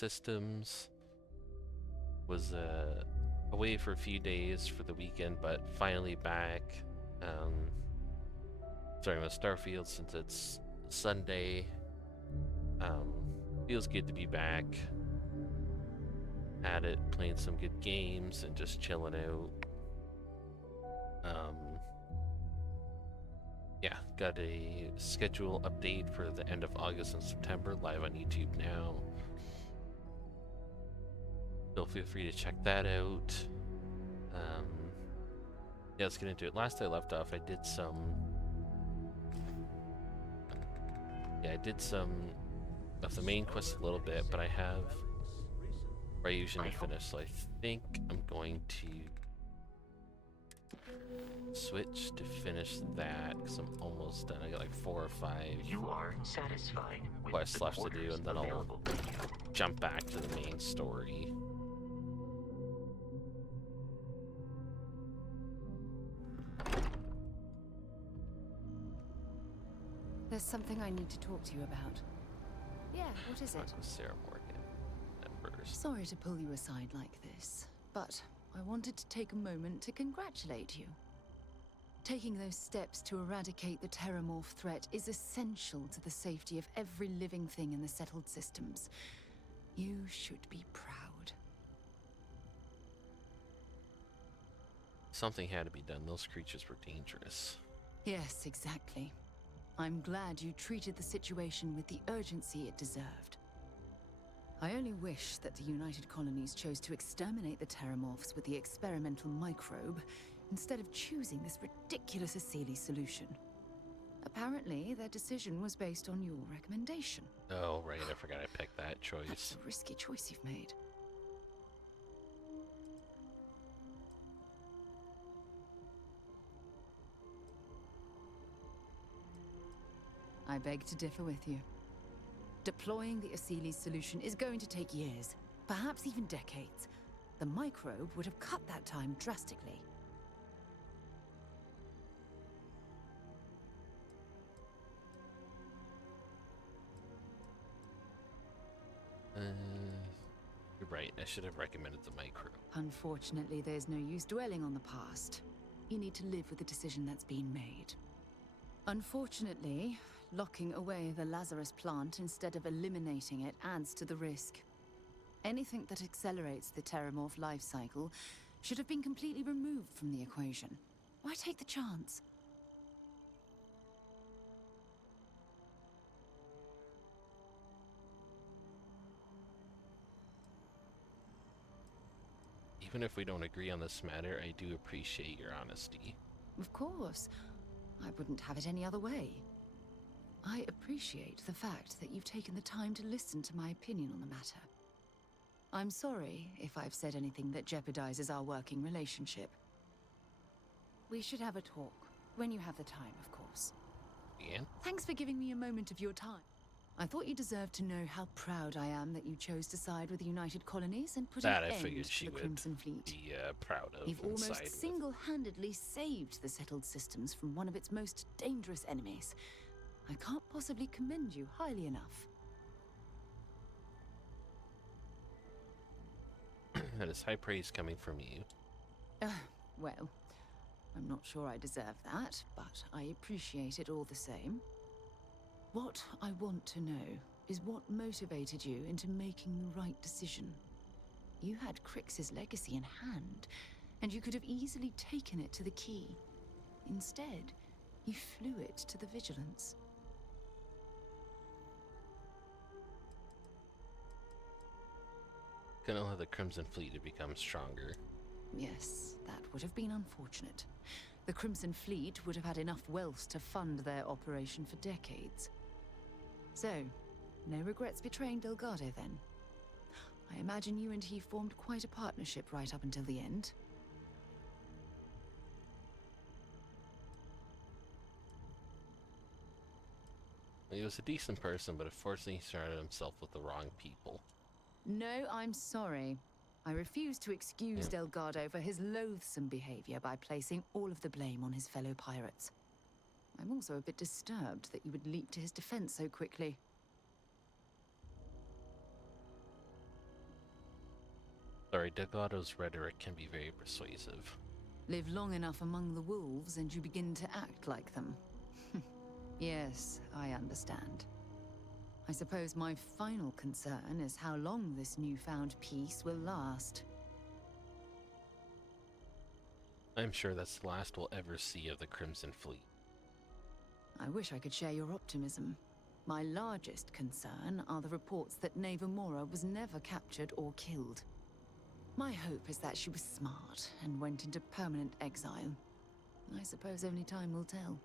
systems. Was away for a few days for the weekend, but finally back. Starting with Starfield since it's Sunday. Feels good to be back at it, playing some good games and just chilling out. Yeah, got a schedule update for the end of August and September live on YouTube now. So feel free to check that out. Yeah, let's get into it. Last I left off, I did some of the main quest a little bit, but I have Ryujin finished, so I think I'm going to switch to finish that because I'm almost done. I got like 4 or 5 quests left to do, and then I'll jump back to the main story. There's something I need to talk to you about. Yeah, what is it? Talk with Sarah Morgan at first. Sorry to pull you aside like this, but I wanted to take a moment to congratulate you. Taking those steps to eradicate the Terramorph threat is essential to the safety of every living thing in the settled systems. You should be proud. Something had to be done. Those creatures were dangerous. Yes, exactly. I'm glad you treated the situation with the urgency it deserved. I only wish that the United Colonies chose to exterminate the Terramorphs with the experimental microbe instead of choosing this ridiculous Asili solution. Apparently, their decision was based on your recommendation. Oh, right, I forgot I picked that choice. That's a risky choice you've made. I beg to differ with you. Deploying the Asili solution is going to take years, perhaps even decades. The microbe would have cut that time drastically. You're right, I should have recommended the micro. Unfortunately, there's no use dwelling on the past. You need to live with the decision that's been made. Unfortunately, locking away the Lazarus plant instead of eliminating it adds to the risk. Anything that accelerates the Terramorph life cycle should have been completely removed from the equation. Why take the chance? Even if we don't agree on this matter, I do appreciate your honesty. Of course. I wouldn't have it any other way. I appreciate the fact that you've taken the time to listen to my opinion on the matter. I'm sorry if I've said anything that jeopardizes our working relationship. We should have a talk, when you have the time, of course. Ian? Thanks for giving me a moment of your time. I thought you deserved to know how proud I am that you chose to side with the United Colonies and put an end to the Crimson Fleet. Be proud of. You've almost single-handedly saved the settled systems from one of its most dangerous enemies. I can't possibly commend you highly enough. That is high praise coming from you. Well, I'm not sure I deserve that, but I appreciate it all the same. What I want to know is what motivated you into making the right decision. You had Crix's legacy in hand, and you could have easily taken it to the key. Instead, you flew it to the Vigilance. Gonna allow the Crimson Fleet to become stronger. Yes, that would have been unfortunate. The Crimson Fleet would have had enough wealth to fund their operation for decades. So, no regrets betraying Delgado then? I imagine you and he formed quite a partnership right up until the end. He was a decent person, but unfortunately he surrounded himself with the wrong people. No, I'm sorry. I refuse to excuse Delgado for his loathsome behavior by placing all of the blame on his fellow pirates. I'm also a bit disturbed that you would leap to his defense so quickly. sorry, Delgado's rhetoric can be very persuasive. Live long enough among the wolves and you begin to act like them. Yes, I understand. I suppose my final concern is how long this newfound peace will last. I'm sure that's the last we'll ever see of the Crimson Fleet. I wish I could share your optimism. My largest concern are the reports that Nevamora was never captured or killed. My hope is that she was smart and went into permanent exile. I suppose only time will tell.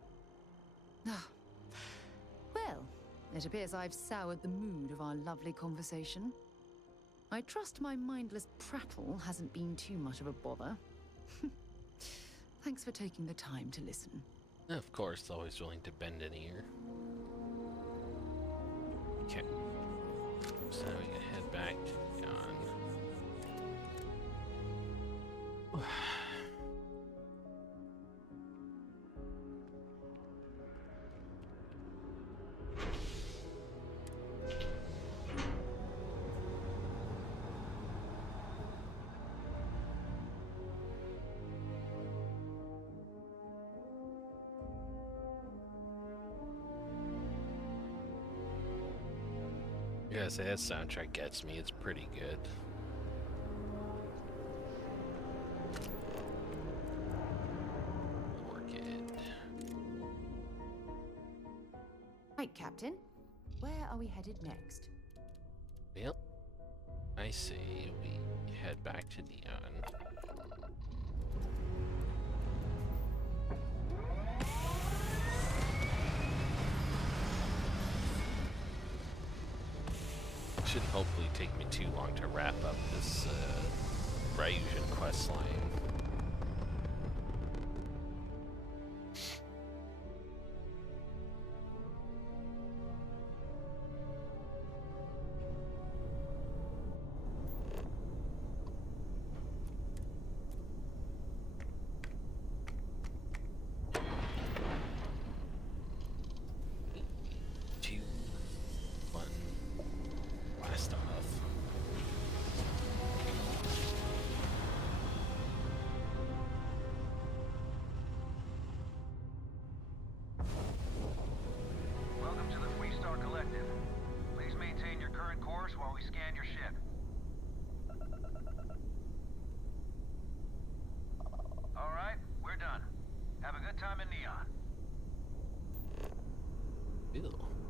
Ah. Well, it appears I've soured the mood of our lovely conversation. I trust my mindless prattle hasn't been too much of a bother. Thanks for taking the time to listen. Of course, always willing to bend an ear. Okay. So we can head back to Jan. I gotta say, that soundtrack gets me. It's pretty good. Orchid. Right, Captain. Where are we headed next? Well, I say we head back to Neon. Shouldn't hopefully take me too long to wrap up this Ryujan quest line.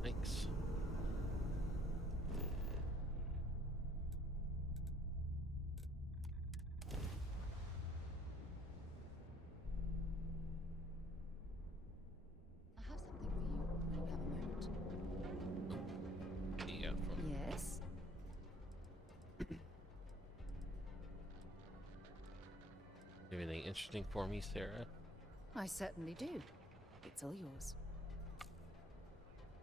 Thanks. I have something for you when you have a moment. What do you got for me? Yes? Anything interesting for me, Sarah? I certainly do. It's all yours.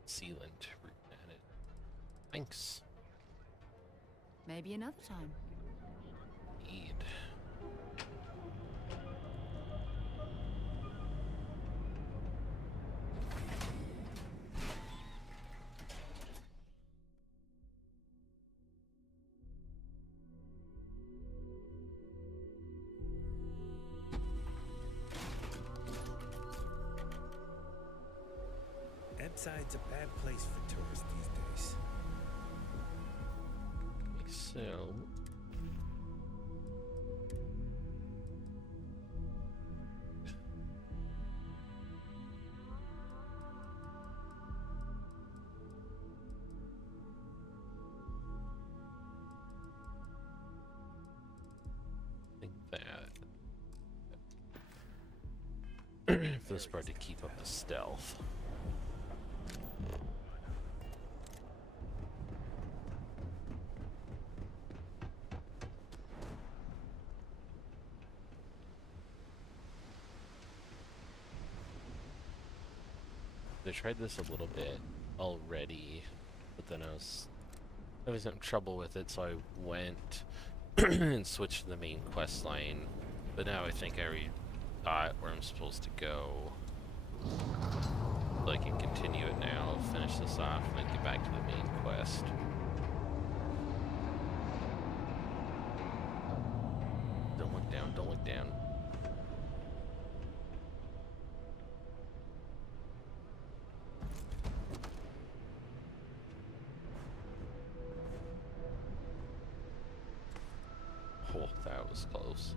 Sealant root added. Thanks. Maybe another time. Indeed. Ebside's a bad place for tourists these days. So. I think that. For this part to keep up the stealth. I tried this a little bit already, but then I was having trouble with it, so I went and switched to the main quest line. But now I think I already got where I'm supposed to go. So I can continue it now, finish this off, and then get back to the main quest. don't look down. Oh, that was close.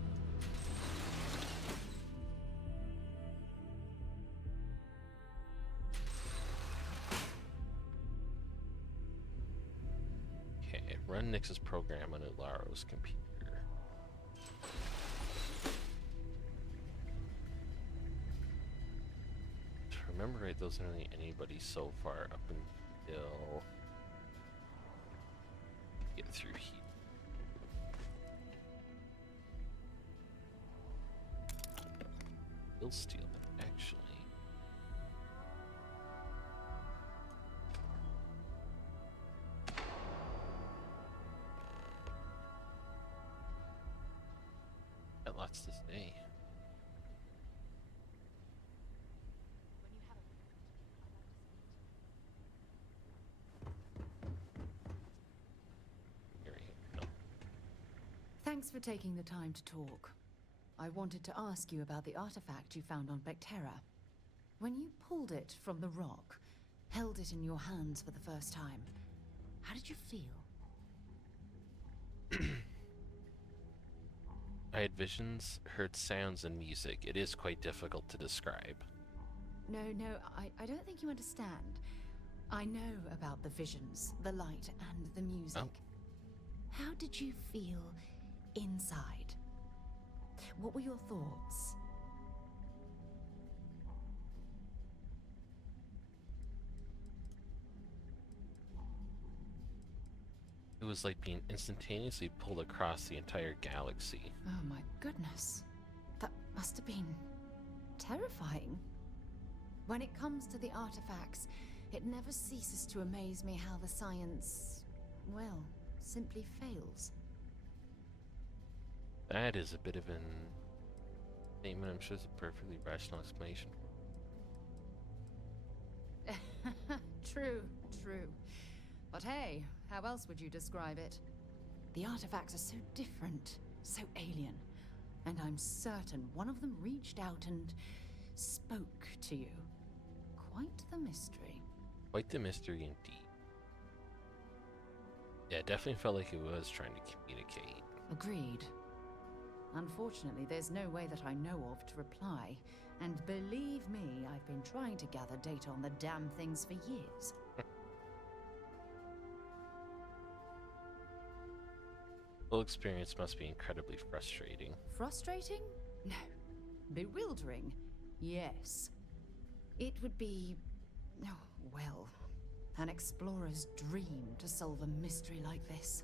Okay, run Nix's program on Ularo's computer. If I remember right, those aren't really anybody so far up until get through here. We'll steal it, actually. Got lots to say. Here we go. Thanks for taking the time to talk. I wanted to ask you about the artifact you found on Bactera. When you pulled it from the rock, held it in your hands for the first time, how did you feel? I had visions, heard sounds and music. It is quite difficult to describe. No, I don't think you understand. I know about the visions, the light, and the music. Oh. How did you feel inside? What were your thoughts? It was like being instantaneously pulled across the entire galaxy. Oh my goodness. That must have been terrifying. When it comes to the artifacts, it never ceases to amaze me how the science, well, simply fails. That is a bit of an statement. I'm sure it's a perfectly rational explanation. True. But hey, how else would you describe it? The artifacts are so different, so alien, and I'm certain one of them reached out and spoke to you. Quite the mystery. Quite the mystery indeed. Yeah, it definitely felt like it was trying to communicate. Agreed. Unfortunately, there's no way that I know of to reply. And believe me, I've been trying to gather data on the damn things for years. The whole experience must be incredibly frustrating. Frustrating? No. Bewildering? Yes. It would be, oh, well, an explorer's dream to solve a mystery like this.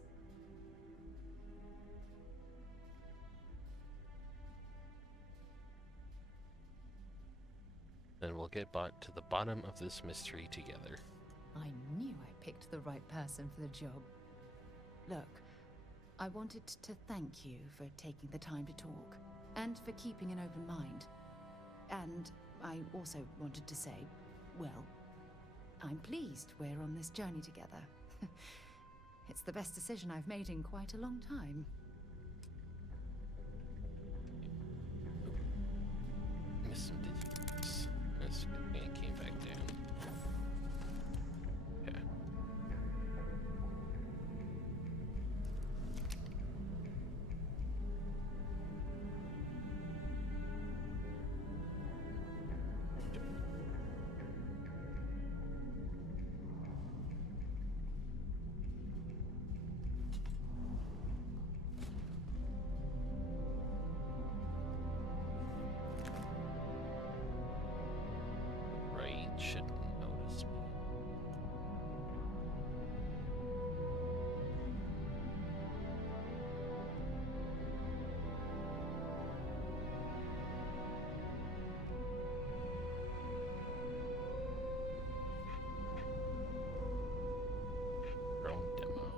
Then we'll get to the bottom of this mystery together. I knew I picked the right person for the job. Look, I wanted to thank you for taking the time to talk, and for keeping an open mind. And I also wanted to say, well, I'm pleased we're on this journey together. It's the best decision I've made in quite a long time. Missed some digits. That's good thing it came back down. Okay. Right, shouldn't notice me. Run demo.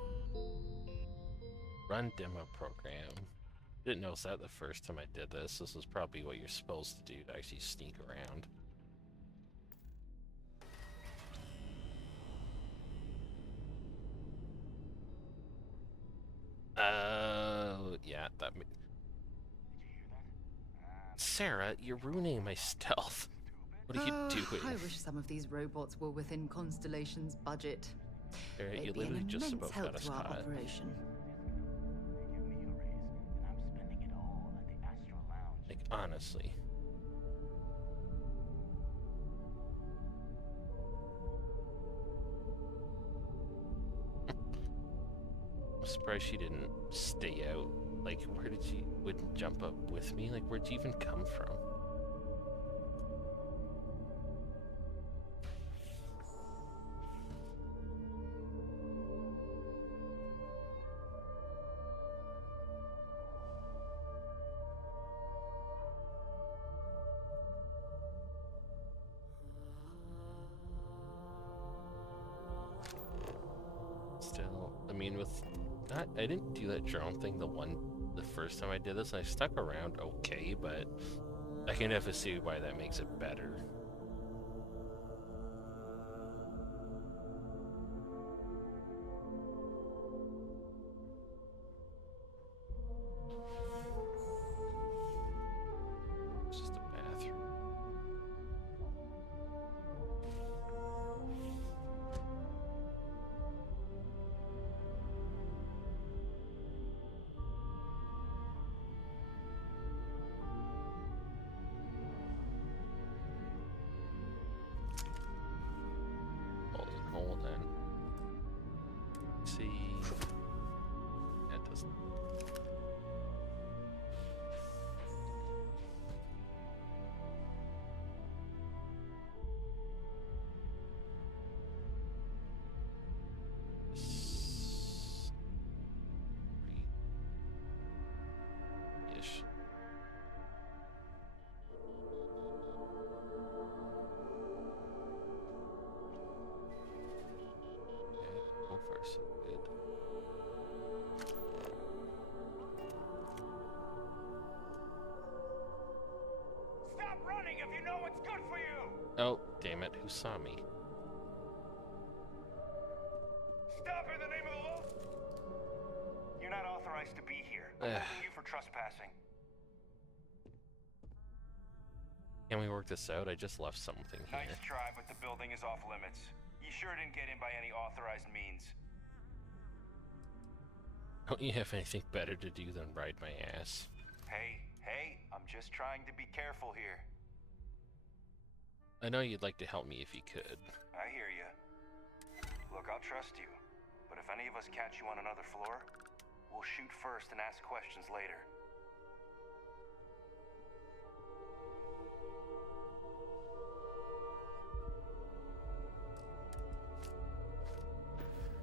Run demo program. Didn't notice that the first time I did this. This is probably what you're supposed to do to actually sneak around. Yeah, that. Sarah, you're ruining my stealth. What are you doing? I wish some of these robots were within Constellation's budget. Sarah, They'd you be an literally just immense about got help us to our caught. operation. Like, honestly. I'm surprised she didn't stay out. Like, where did she wouldn't jump up with me? Like, where'd you even come from? Still, I mean, with that, I didn't do that drone thing the first time I did this, and I stuck around okay, but I can definitely see why that makes it better. It's just a bathroom. Hold on. See, that doesn't. Ish. Okay, so far so good. Stop running if you know what's good for you! Oh, damn it, who saw me? Stop in the name of the law! You're not authorized to be here. I'm holding you for trespassing. Can we work this out? I just left something here. Nice try, but the building is off limits. You sure didn't get in by any authorized means. Don't you have anything better to do than ride my ass? Hey, I'm just trying to be careful here. I know you'd like to help me if you could. I hear you. Look, I'll trust you. But if any of us catch you on another floor, we'll shoot first and ask questions later.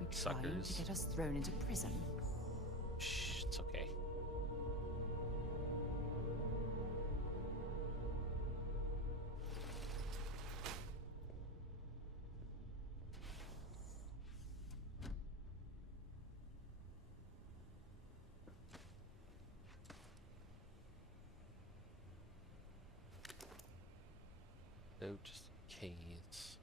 You're trying Suckers. to get us thrown into prison. Shh, it's okay. So just in case.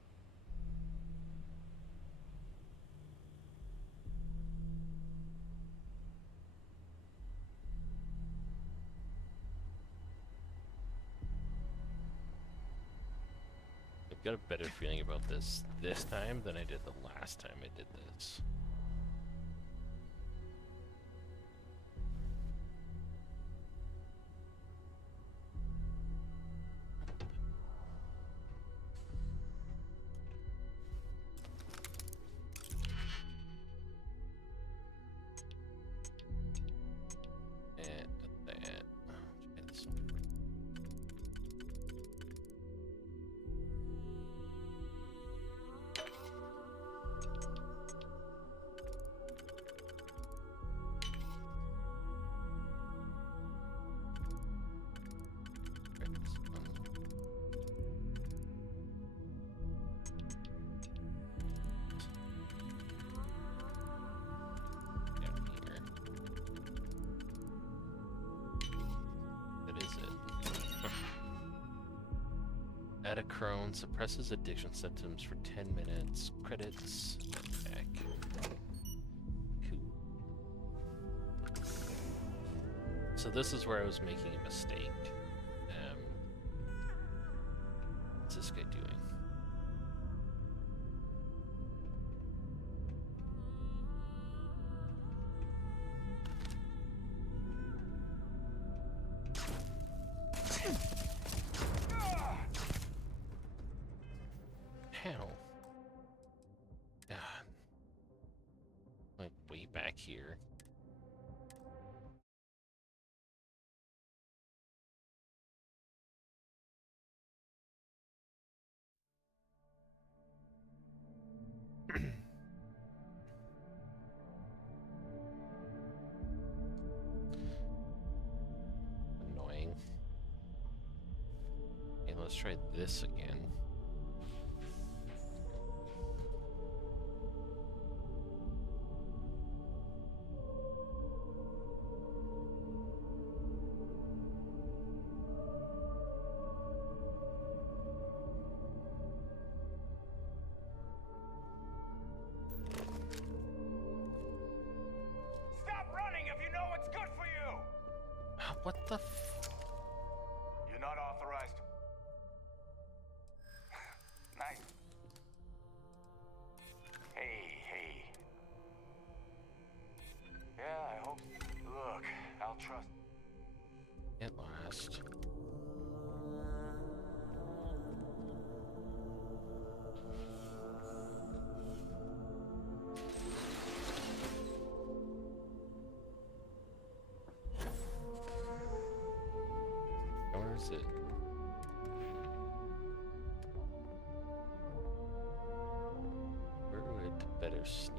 I've got a better feeling about this time than I did the last time I did this. And that. Try this one. Try this one. Down here. That is it. Adacrone suppresses addiction symptoms for 10 minutes. Credits. Back. Cool. So this is where I was making a mistake. here. Annoying. Okay, let's try this again. Stop running if you know what's good for you! What the f- You're not authorized. Nice. Hey. Yeah, I hope. Look, I'll trust. At last. Where is it? Where would better sneak?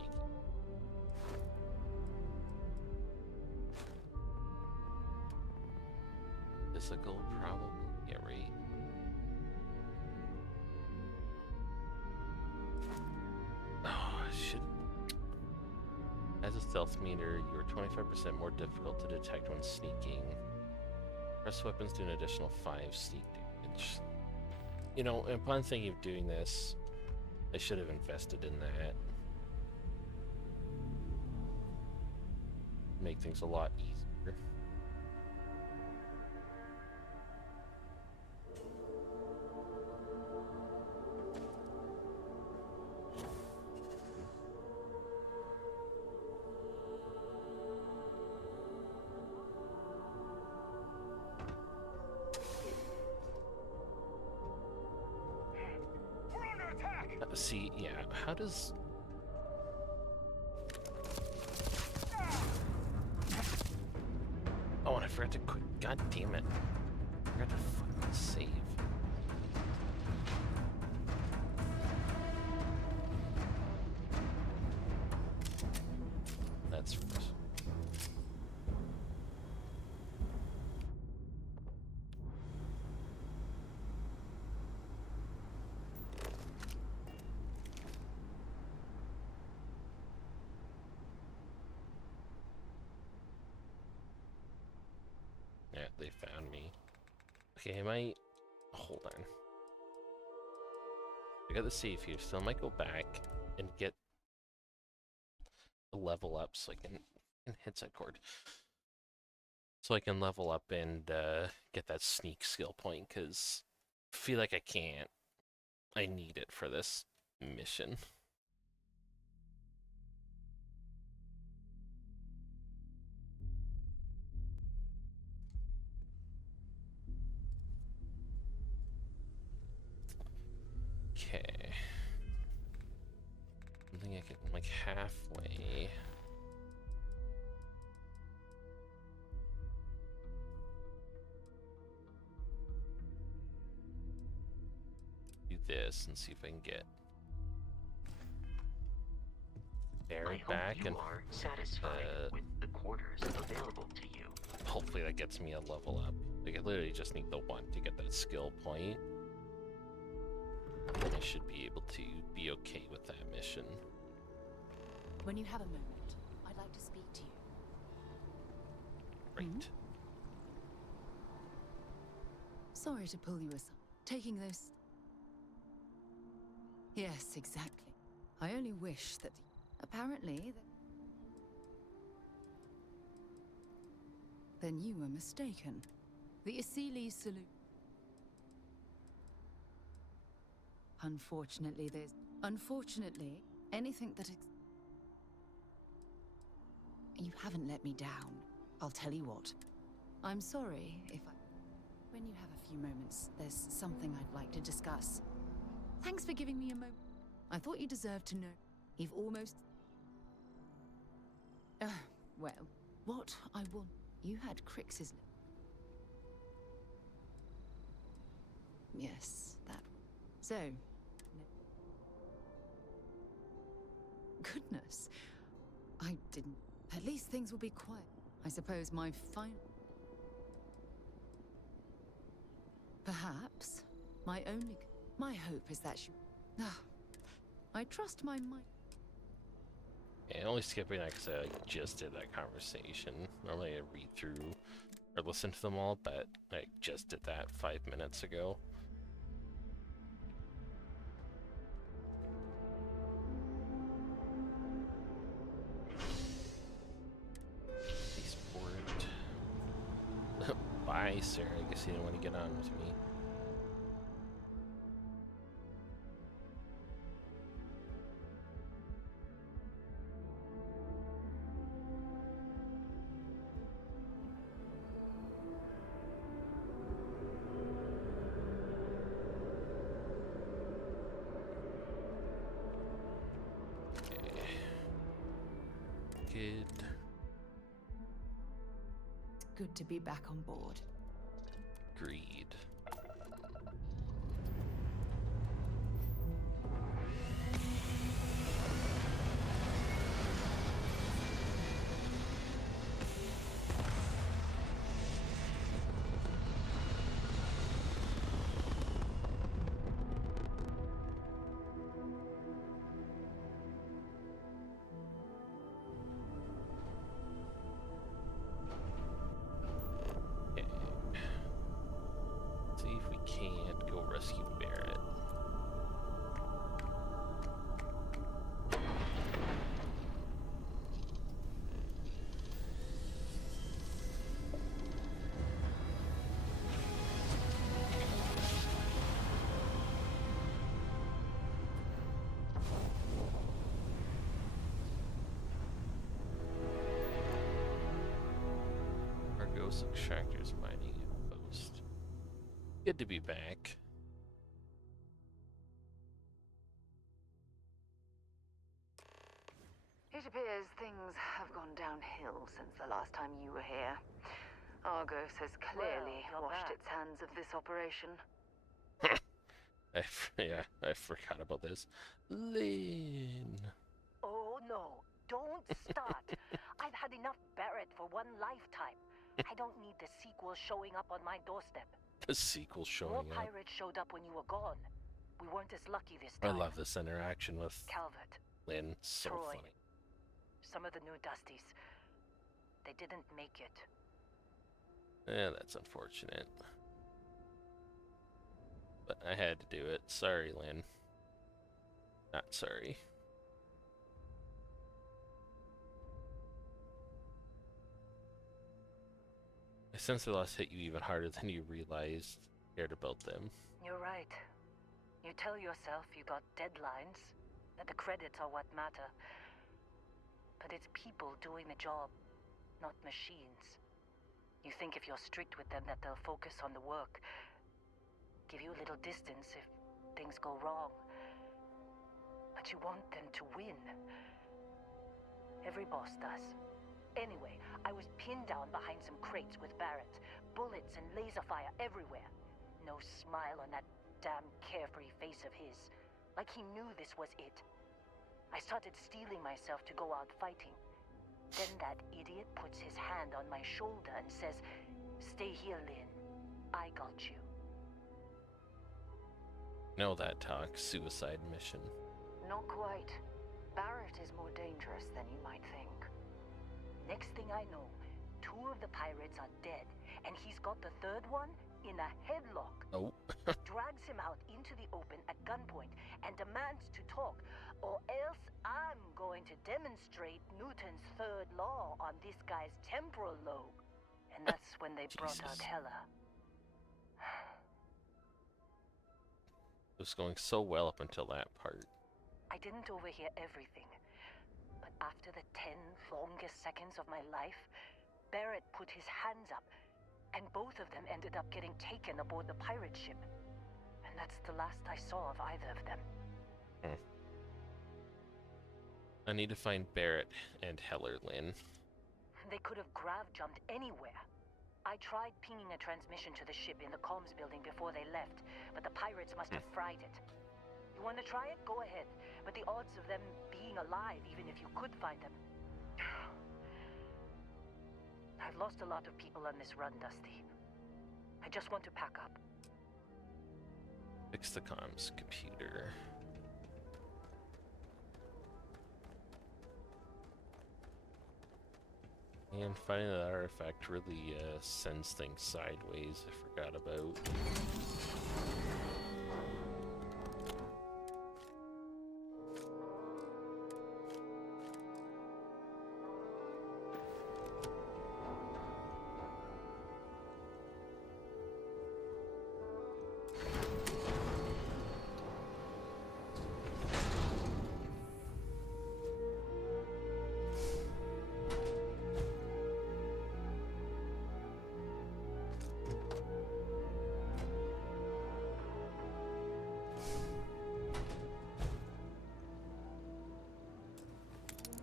Physical, probably. Yeah, right. Oh, I should. As a stealth meter, you're 25% more difficult to detect when sneaking. Press weapons do an additional 5 sneak damage. You know, upon thinking of doing this, I should have invested in that. Make things a lot easier. We're under attack! See, yeah, how does... Oh, and I forgot to quit. God damn it. I forgot to fucking save. That's first. Yeah, they found me. Okay, I might... Hold on. I got the save here, so I might go back and get a level up so I can hit that cord. So I can level up and get that sneak skill point, because I feel like I can't. I need it for this mission. Okay. I think I can, like, halfway. Do this and see if I can get Barrett back, you and are satisfied with the quarters available to you. hopefully that gets me a level up. Like, I literally just need the 1 to get that skill point. And I should be able to be okay with that mission. When you have a moment, I'd like to speak to you. Right. Sorry to pull you aside. Taking those... Yes, exactly. I only wish that... Apparently... Then you were mistaken. The Asili salute... Unfortunately, anything that... You haven't let me down. I'll tell you what. I'm sorry if I... When you have a few moments, there's something I'd like to discuss. Thanks for giving me a moment. I thought you deserved to know. You've almost... Well, what I want... You had Crix's... Yes, that... So... Goodness. I didn't... At least things will be quiet. I suppose my Perhaps. My hope is that she... I trust my mind. Yeah, only skipping that because I just did that conversation. Normally I read through or listen to them all, but I just did that 5 minutes ago. Sport. Bye, sir. I guess you didn't want to get on with me. Good. Good to be back on board. Agreed. Extractors mining outpost. Good to be back. It appears things have gone downhill since the last time you were here. Argos has clearly washed its hands of this operation. I forgot about this. Lynn. Oh no, don't start. I've had enough Barrett for one lifetime. I don't need the sequel showing up on my doorstep. The sequel showing More up. pirates showed up when you were gone. We weren't as lucky this I time. love this interaction with Calvert, Lynn. So Troy, funny. some of the new Dusties. They didn't make it. Yeah, that's unfortunate. But I had to do it. Sorry, Lynn. Not sorry. I sense the loss hit you even harder than you realized cared about them. You're right. You tell yourself you got deadlines, that the credits are what matter. But it's people doing the job, not machines. You think if you're strict with them that they'll focus on the work, give you a little distance if things go wrong. But you want them to win. Every boss does. Anyway, I was pinned down behind some crates with Barrett. Bullets and laser fire everywhere. No smile on that damn carefree face of his. Like he knew this was it. I started steeling myself to go out fighting. Then that idiot puts his hand on my shoulder and says, "Stay here, Lynn. I got you." Know that talk. Suicide mission. Not quite. Barrett is more dangerous than you might think. Next thing I know, 2 of the pirates are dead, and he's got the 3rd one in a headlock. Oh. Drags him out into the open at gunpoint and demands to talk, or else I'm going to demonstrate Newton's 3rd law on this guy's temporal lobe. And that's when they brought out Jesus. Hela. It was going so well up until that part. I didn't overhear everything, but after the 10 longest seconds of my life, Barrett put his hands up, and both of them ended up getting taken aboard the pirate ship. And that's the last I saw of either of them. I need to find Barrett and Hellerlin. They could have grav-jumped anywhere. I tried pinging a transmission to the ship in the comms building before they left, but the pirates must have fried it. You want to try it? Go ahead. But the odds of them being alive, even if you could find them... I've lost a lot of people on this run, Dusty. I just want to pack up. Fix the comms computer. And finding that artifact really sends things sideways. I forgot about.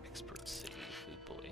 Expert save, oh boy.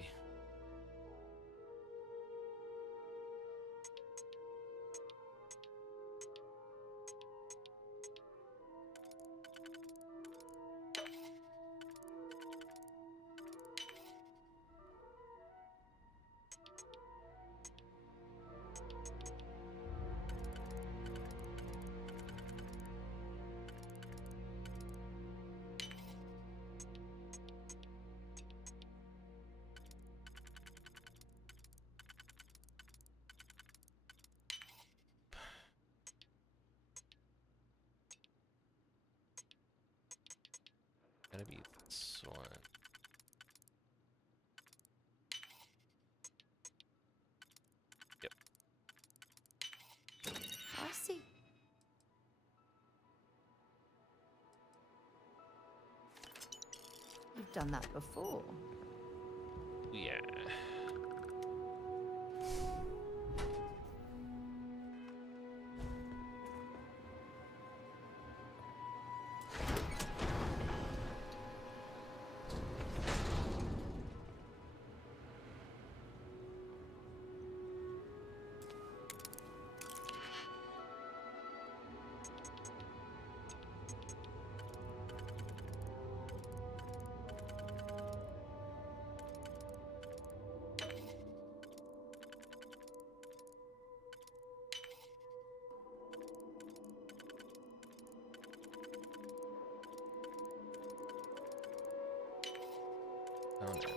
Gotta be this one. Yep. I see. You've done that before. Yeah. Oh no.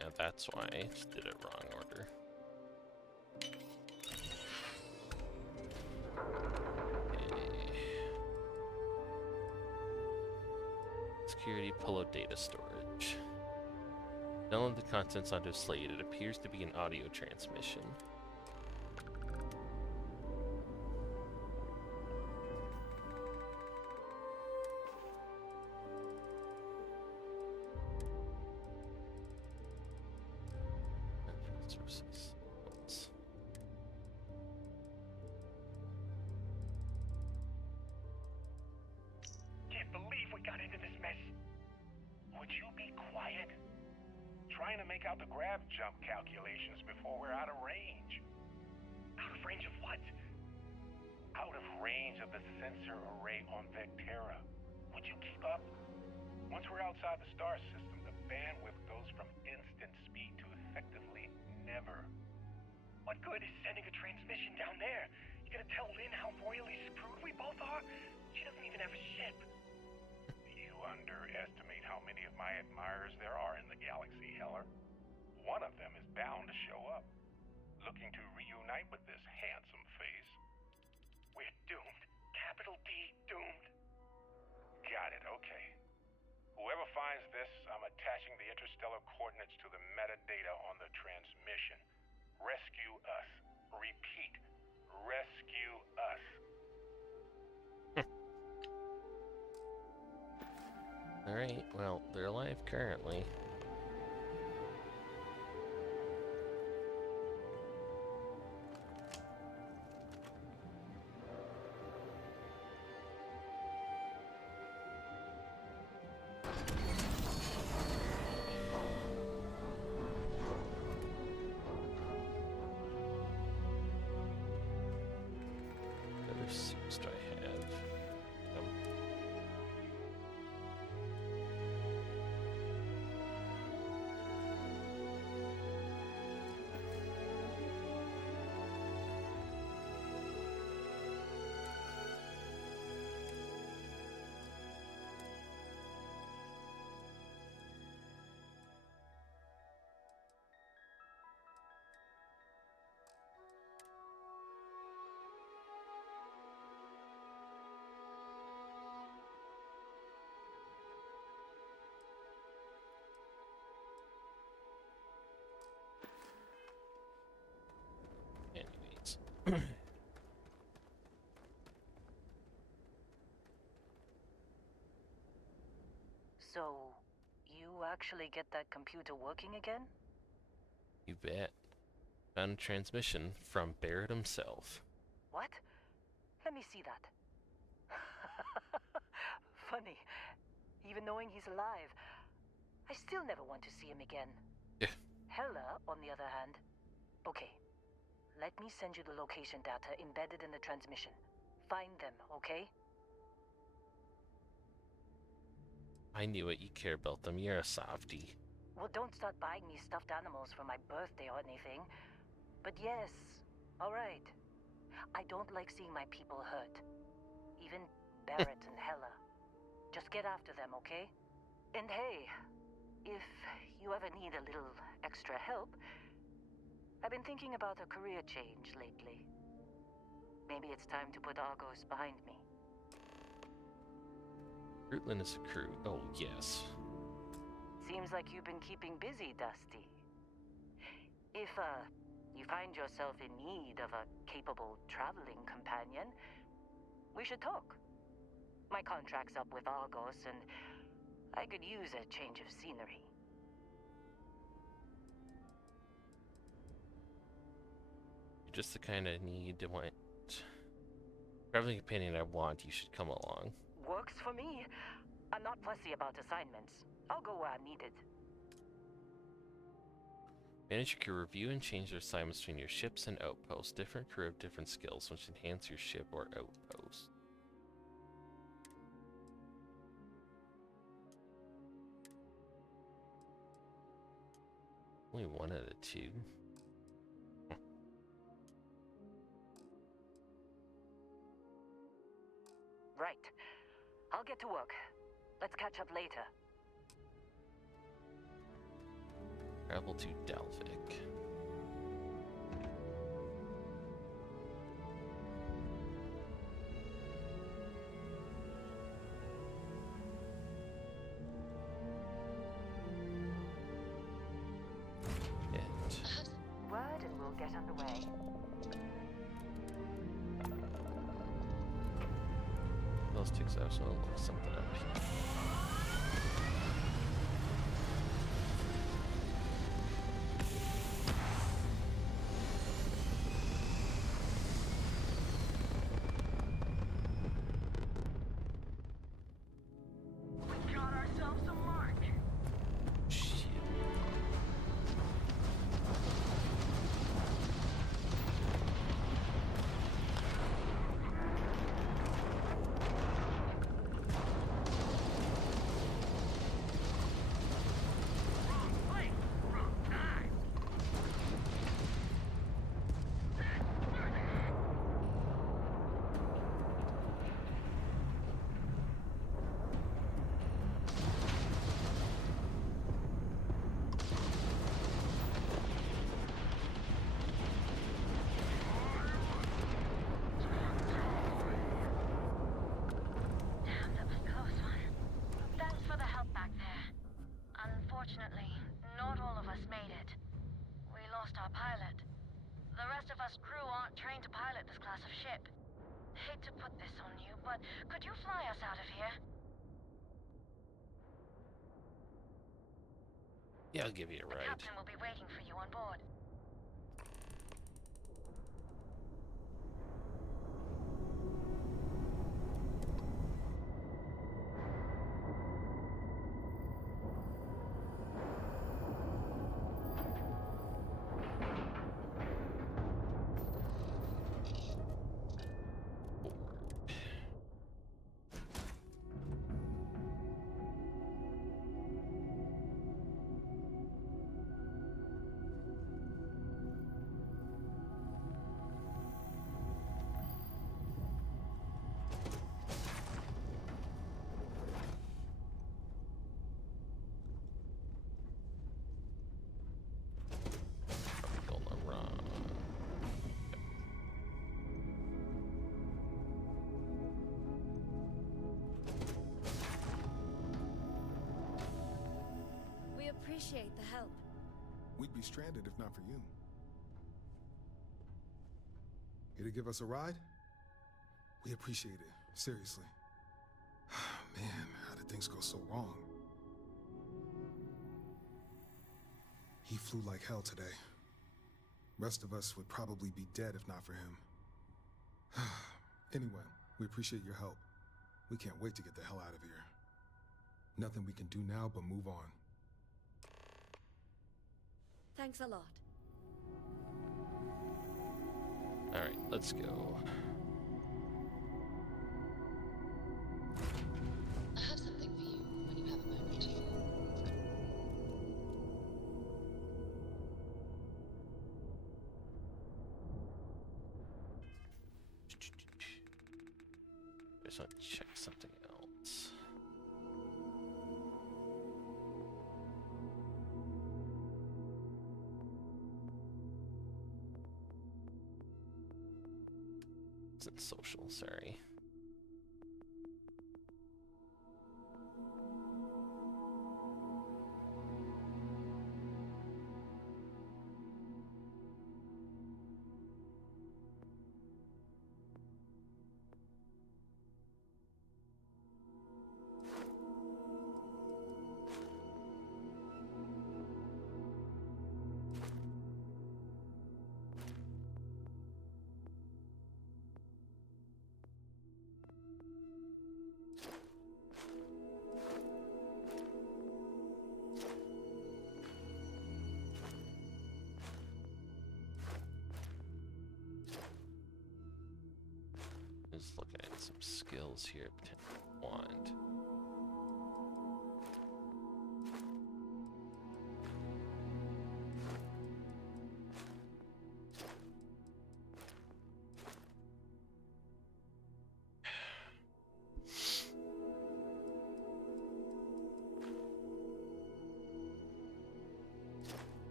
Yeah, that's why I just did it wrong order. Security, pull out data storage. Download the contents onto a slate. It appears to be an audio transmission. Sources. Notes. Can't believe we got into this mess. Would you be quiet? Trying to make out the grav jump calculations before we're out of range. Out of range of what? Out of range of the sensor array on Vectera. Would you keep up? Once we're outside the star system, the bandwidth goes from instant speed to effectively never. What good is sending a transmission down there? You gonna tell Lynn how royally screwed we both are? She doesn't even have a ship. You underestimate how many of my admirers there are in the galaxy, Heller. One of them is bound to show up, looking to reunite with this handsome face. We're doomed. Capital D, doomed. Got it, okay. Whoever finds this, I'm attaching the interstellar coordinates to the metadata on the transmission. Rescue us Repeat, rescue us. Alright, well, they're alive currently. What other suits do I have? Anyways. So, you actually get that computer working again? You bet. Found a transmission from Barrett himself. What? Let me see that. Funny. Even knowing he's alive, I still never want to see him again. Yeah. Hella, on the other hand. Okay. Let me send you the location data embedded in the transmission. Find them, okay? I knew it. You care about them. You're a softie. Well, don't start buying me stuffed animals for my birthday or anything. But yes, alright. I don't like seeing my people hurt. Even Barrett and Hella. Just get after them, okay? And hey, if you ever need a little extra help, I've been thinking about a career change lately. Maybe it's time to put Argos behind me. Fruitland is a crew. Oh, yes. Seems like you've been keeping busy, Dusty. If, you find yourself in need of a capable traveling companion, we should talk. My contract's up with Argos, and I could use a change of scenery. You're just the kind of need to want. Traveling companion I want. You should come along. Works for me. I'm not fussy about assignments. I'll go where I'm needed. Manager can review and change their assignments between your ships and outposts. Different crew have different skills, which enhance your ship or outpost. Only one out of two. Right. I'll get to work. Let's catch up later. Travel to Dalvik. Word and we'll get underway. Those ticks out, so I'll look something up here. We got ourselves a mark. Shit. us out of here? Yeah, I'll give you a The ride. captain will be waiting for you on board. Gonna run. We appreciate the help. We'd be stranded if not for you. Here to give us a ride? We appreciate it, seriously. Man, how did things go so wrong? He flew like hell today. Rest of us would probably be dead if not for him. Anyway, we appreciate your help. We can't wait to get the hell out of here. Nothing we can do now but move on. Thanks a lot. Alright, let's go. I have something for you when you have a moment. Just want to check something else. It's social, sorry. Just looking at some skills here, potential wand.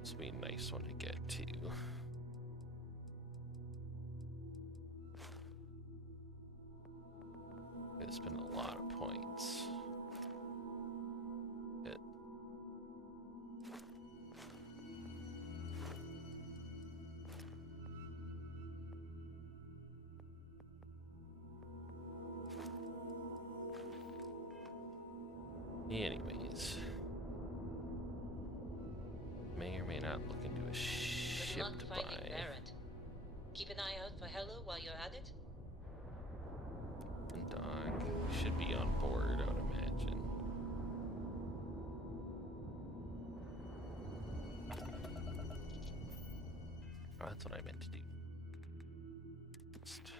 This would be a nice one to get to. It's been a lot of points. Anyways, may or may not look into a Good ship luck to finding buy. Barrett. Keep an eye out for Hello while you're at it. And Dog should be on board, I would imagine. Oh, that's what I meant to do. Just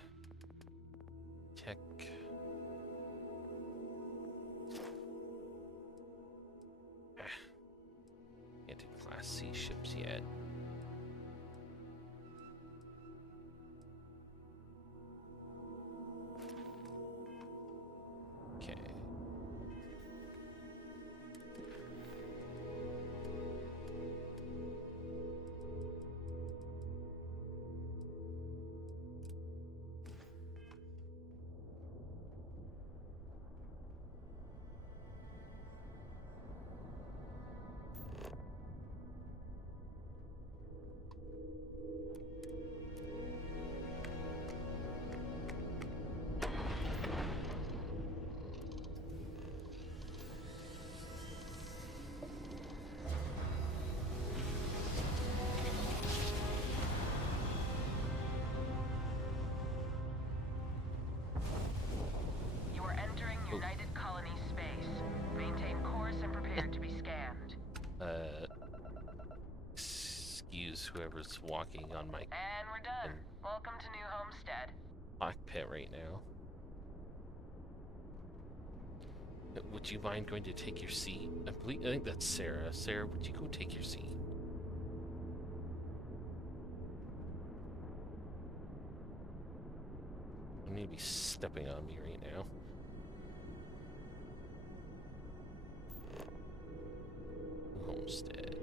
tech. Can't do Class C ships yet. Okay. excuse whoever's walking on my And we're done. Welcome to New Homestead. cockpit right now. Would you mind going to take your seat? I think that's Sarah. Sarah, would you go take your seat? You may be stepping on me right now. Homestead.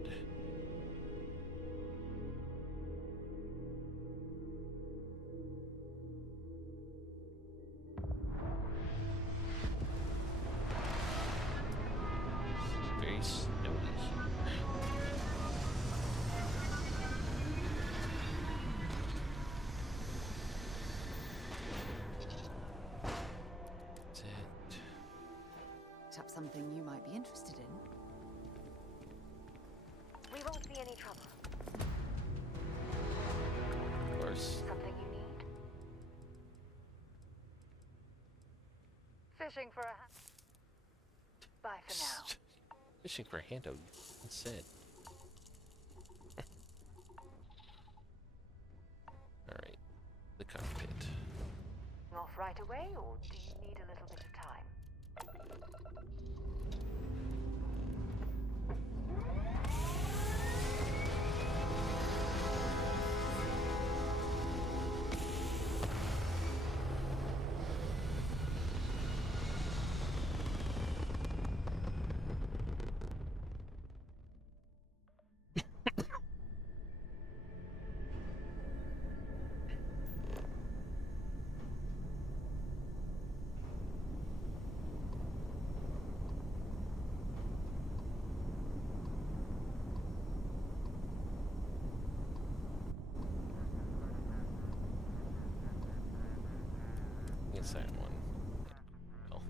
Very snowy here. That's it. Perhaps something you might be interested in. We won't see any trouble. Of course. Something you need? Fishing for a... Bye for now. Fishing for a handout instead. Alright. The cockpit. Off right away, or do you need a little bit of time? It's that one. Oh.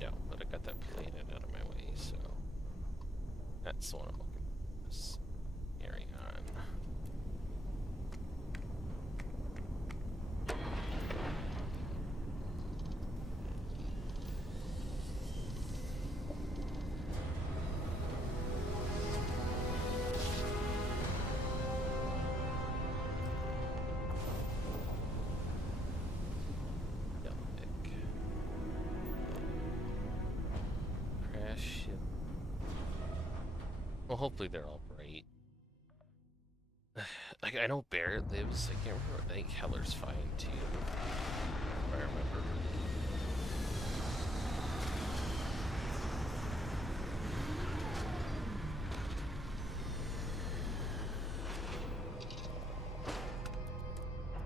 No, but I got that planet out of my way, so that's the one I'm looking for. Just carrying on. Well, hopefully they're all bright. Like, I know Barrett lives. I can't remember. I think Heller's fine too. If I remember.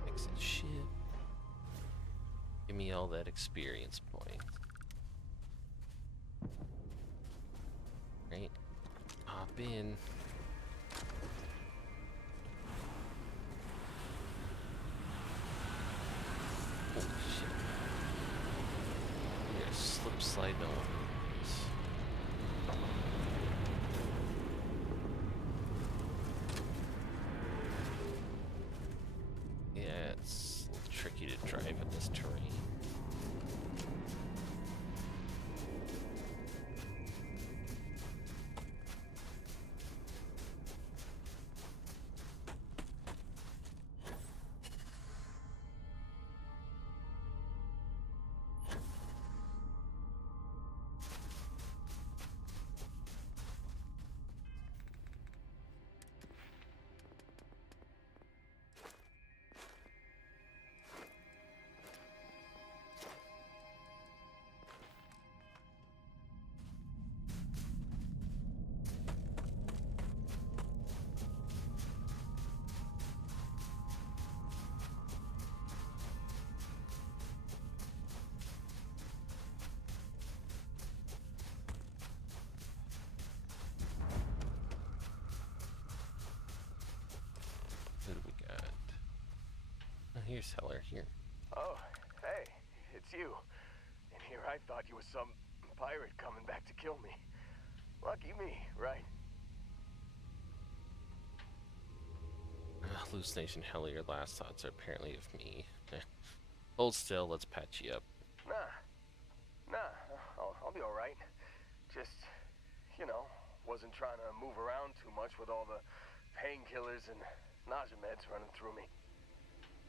Exit ship. Give me all that experience points. Right. Hop in. Holy shit. We're slip sliding all over this. Yeah, it's a little tricky to drive in this terrain. Here's Heller here. Oh, hey, it's you. And here I thought you was some pirate coming back to kill me. Lucky me, right? hallucination. Hell, your last thoughts are apparently of me. Hold still, let's patch you up. Nah, I'll be alright. Just, you know, wasn't trying to move around too much with all the painkillers and nausea meds running through me.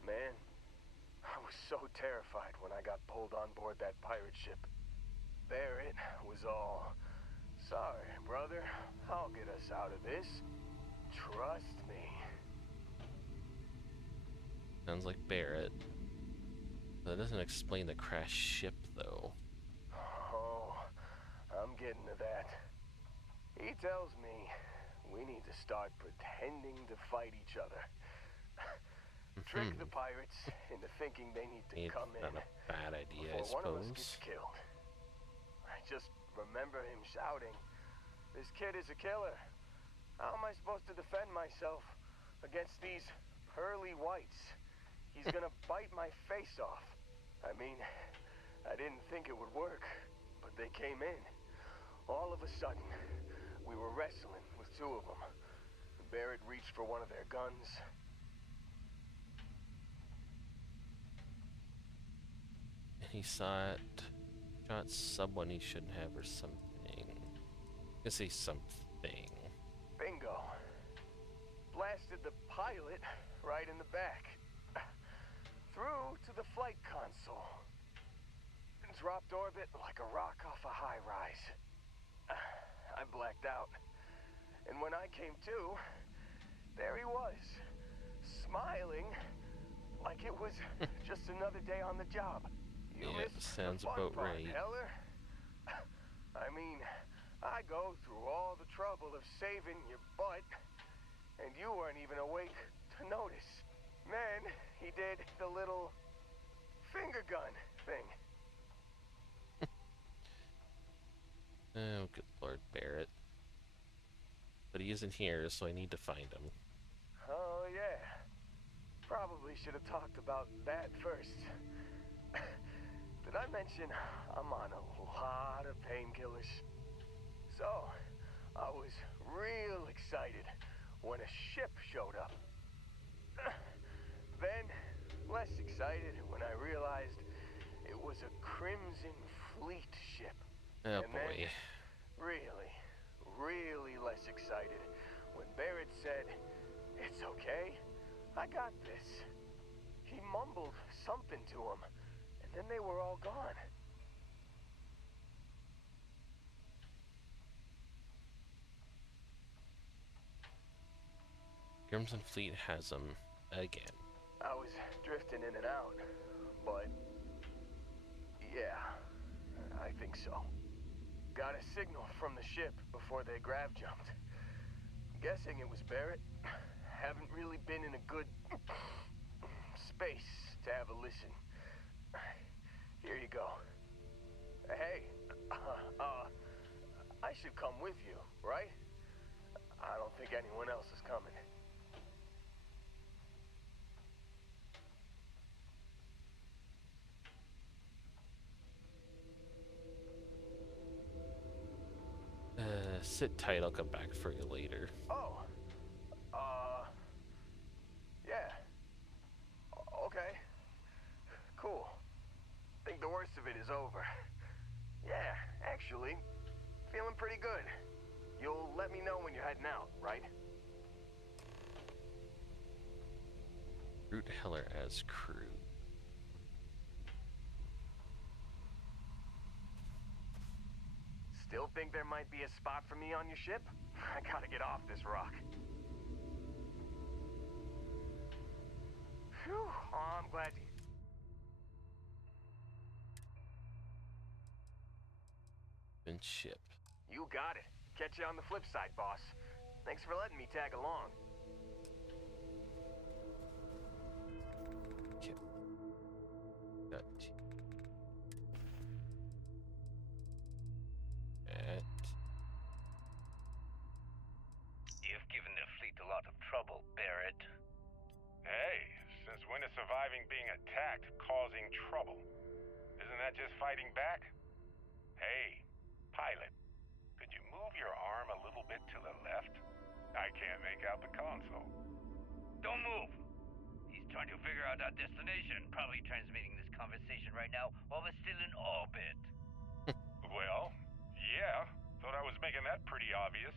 Man, I was so terrified when I got pulled on board that pirate ship. Barrett was all, "Sorry, brother, I'll get us out of this. Trust me." Sounds like Barrett. That doesn't explain the crashed ship, though. Oh, I'm getting to that. He tells me we need to start pretending to fight each other. Trick the pirates into thinking they need to come in. Not a bad idea, I before one of us gets suppose. killed. I just remember him shouting, "This kid is a killer. How am I supposed to defend myself against these pearly whites? He's gonna bite my face off." I mean, I didn't think it would work, but they came in. All of a sudden, we were wrestling with two of them. Barrett reached for one of their guns. And he shot someone he shouldn't have or something. I say something. Bingo. Blasted the pilot right in the back. Through to the flight console. Dropped orbit like a rock off a high rise. I blacked out. And when I came to, there he was, smiling like it was just another day on the job. You Yeah, missed sounds the fun about part, right. Heller. I mean, I go through all the trouble of saving your butt, and you weren't even awake to notice. Then he did the little finger gun thing. Oh, good Lord, Barrett. But he isn't here, so I need to find him. Oh, yeah. Probably should have talked about that first. Did I mention I'm on a lot of painkillers? So, I was real excited when a ship showed up. Then, less excited when I realized it was a Crimson Fleet ship. Oh, And boy. then, really less excited when Barrett said, "It's okay, I got this." He mumbled something to him, and then they were all gone. Crimson Fleet has him again. I was drifting in and out, but yeah, I think so. Got a signal from the ship before they grav jumped. Guessing it was Barrett. Haven't really been in a good space to have a listen. Here you go. Hey, I should come with you, right? I don't think anyone else is coming. Sit tight, I'll come back for you later. Oh, yeah. Okay. Cool. Think the worst of it is over. Yeah, actually, feeling pretty good. You'll let me know when you're heading out, right? Root Heller as crew. Still think there might be a spot for me on your ship? I gotta get off this rock. Phew, oh, I'm glad you... And ship. You got it. Catch you on the flip side, boss. Thanks for letting me tag along. Ship. Got you. You've given the fleet a lot of trouble, Barrett. Hey, since when is surviving being attacked causing trouble? Isn't that just fighting back? Hey, pilot, could you move your arm a little bit to the left? I can't make out the console. Don't move! trying to figure out our destination. Probably transmitting this conversation right now while we're still in orbit. Well, yeah. Thought I was making that pretty obvious.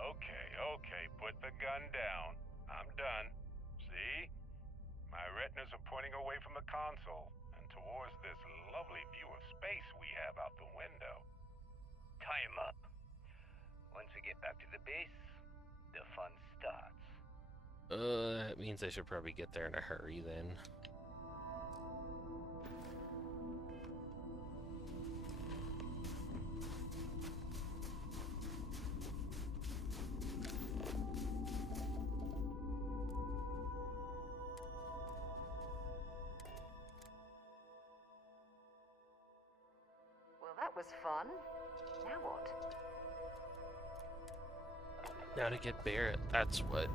Okay, put the gun down. I'm done. See? My retinas are pointing away from the console and towards this lovely view of space we have out the window. Tie him up. Once we get back to the base, the fun starts. That means I should probably get there in a hurry then. Well, that was fun. Now what? Now to get Barrett, that's what.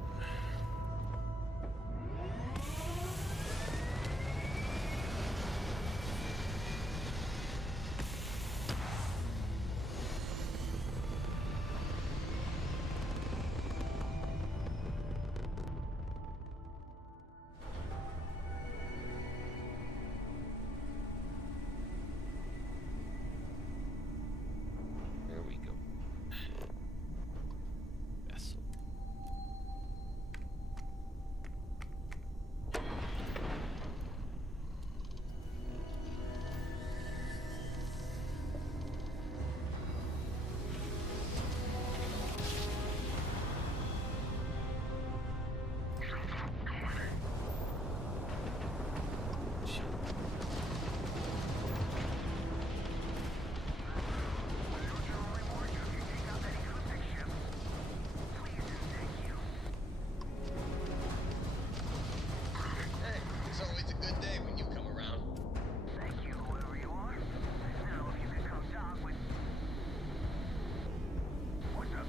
There we go. Vessel. Hey, it's always a good day when you come around. Thank you, whoever you are. Now, if you could come down with... What's up?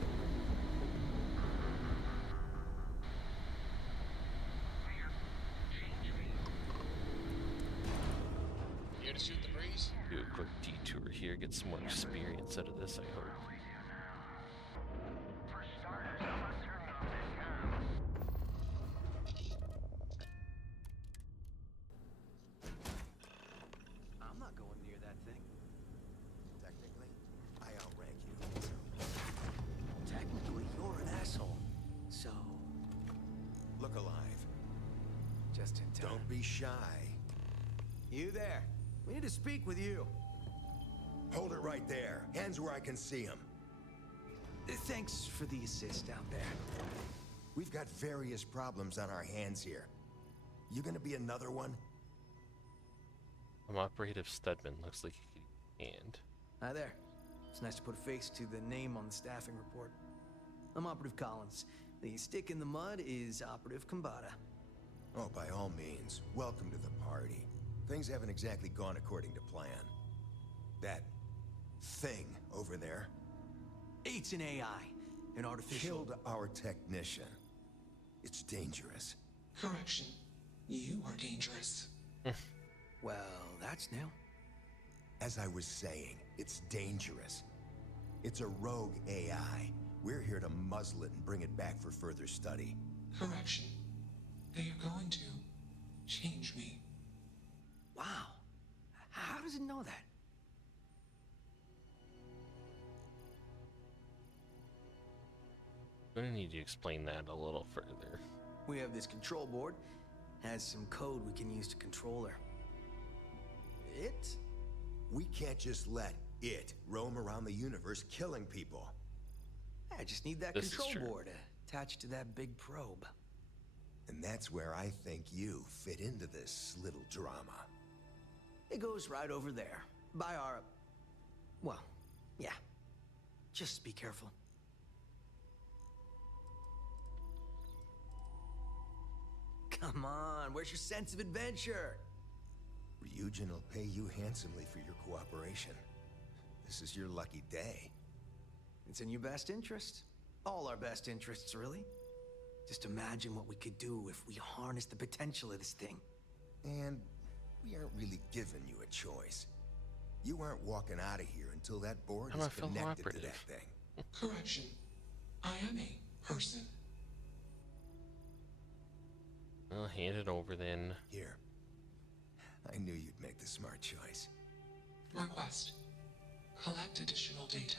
Here to shoot the breeze? Do a quick detour here, get some more experience out of this, I hope. For starters, I must turn off this gun. I'm not going near that thing. Technically, I outrank you. Technically, you're an asshole. So, Look alive. just in time. Don't be shy. You there. We need to speak with you. Hold it right there. Hands where I can see them. Thanks for the assist out there. We've got various problems on our hands here. You gonna be another one? I'm Operative Studmin. Looks like he and. Hi there. It's nice to put a face to the name on the staffing report. I'm Operative Collins. The stick in the mud is Operative Combata. Oh, by all means, welcome to the party. Things haven't exactly gone according to plan. That thing over there It's an AI, an artificial... killed our technician. It's dangerous. Correction. You are dangerous. Well, that's new. As I was saying, it's dangerous. It's a rogue AI. We're here to muzzle it and bring it back for further study. Correction. They are going to change me. Wow. How does it know that? I'm gonna need you to explain that a little further. We have this control board. Has some code we can use to control her. It? We can't just let it roam around the universe killing people. I just need that This is control true. board attached to that big probe. And that's where I think you fit into this little drama. It goes right over there. By our... Well, yeah. Just be careful. Come on, where's your sense of adventure? Ryujin will pay you handsomely for your cooperation. This is your lucky day. It's in your best interest. All our best interests, really. Just imagine what we could do if we harnessed the potential of this thing. And we aren't really giving you a choice. You aren't walking out of here until that board I'm is a fellow connected to operative. that thing. Correction. I am a person. I'll hand it over then. Here. I knew you'd make the smart choice. Request. Collect additional data.